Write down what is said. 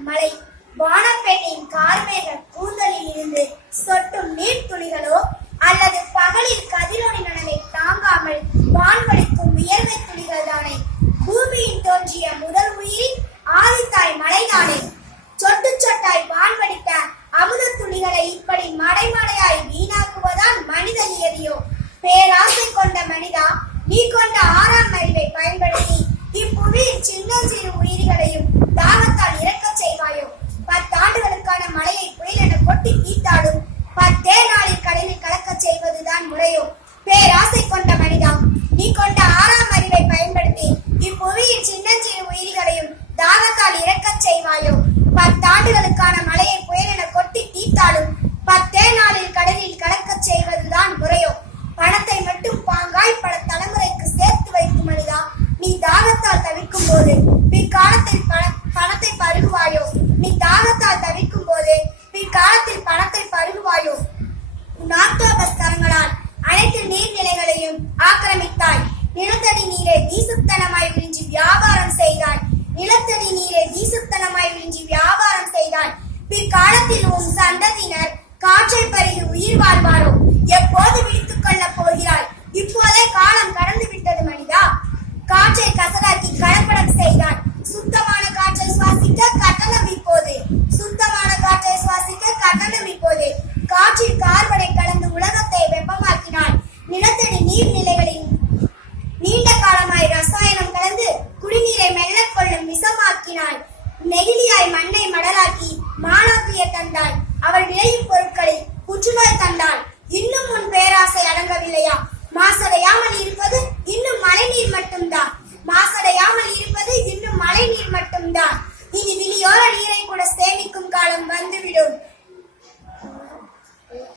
மழை வானப்பெண்ணின் கார்மேக கூந்தலில் இருந்து சொட்டும் நீர் துளிகளோ அல்லது பகலில் கதிரொளி நனவை தாங்காமல் வான்வழிக்கும் உயர்வை துளிகள் தானே? பூமியில் தோன்றிய முதல் உயிரின் ஆதித்தாய் மழைதானே சொட்டு சொட்டாய் வான்வடித்த அமுத துளிகளை இப்படி மடைமடையாய் வீணாக்குவதான் மனித நியதியோ பேராசை கொண்ட மனிதா நீ கொண்ட ஆறாம் அறிவை பயன்படுத்தி இப்புவியின் சின்ன சிறு தாகத்தால் இறக்கச் செய்வாயோ பத்தாண்டுகளுக்கான மழையை புயலென கொட்டி தீர்த்தாலும் பத்தே நாளில் கடலில் கலக்கச் செய்வதுதான் முறையோ பேராசை கொண்ட மனிதா நீ கொண்ட ஆறாம் அறிவை பயன்படுத்தி இப்புவியின் சின்னஞ்சிறு உயிரிகளையும் தாகத்தால் இறக்கச் செய்வாயோ? பத்தாண்டுகளுக்கான மழையை புயலென கொட்டி தீர்த்தாலும் பத்தே நாளில் கடலில் கலக்கச் செய்வதுதான் முறையோ? பணத்தை மட்டும் பாங்காய் பல தலைமுறைக்கு சேர்த்து வைக்கும் மனிதா நீ தாகத்தால் தவிக்கும் போது பிற்காலத்தில் பணத்தை பருகுவாயோ நீ தாகத்தால் தவிக்கும் போது பிற்காலத்தில் பணத்தை பருகுவாயோ உன் ஆக்டோபஸ் கரங்களால் அனைத்து நீர்நிலைகளையும் ஆக்கிரமித்தாய் நிலத்தடி நீரை தீசுத்தனமாய் விரிஞ்சி வியாபாரம் செய்தாய் நிலத்தடி நீரை தீசுத்தனமாய் விரிஞ்சி வியாபாரம் செய்தாய் பிற்காலத்தில் உன் சன் நீர் நீர்நிலைகளின் நீண்ட காலமாய் ரசாயனம் கலந்து குடிநீரை மெல்ல கொள்ளும் விஷமாக்கினாய் நெகிழியாய் மண்ணை மடலாக்கி மாலாப்பிய தந்தாய் அவள் விளையும் பொருட்களை புற்றுநோய் தந்தாள். இன்னும் உன் பேராசை அடங்கவில்லையா?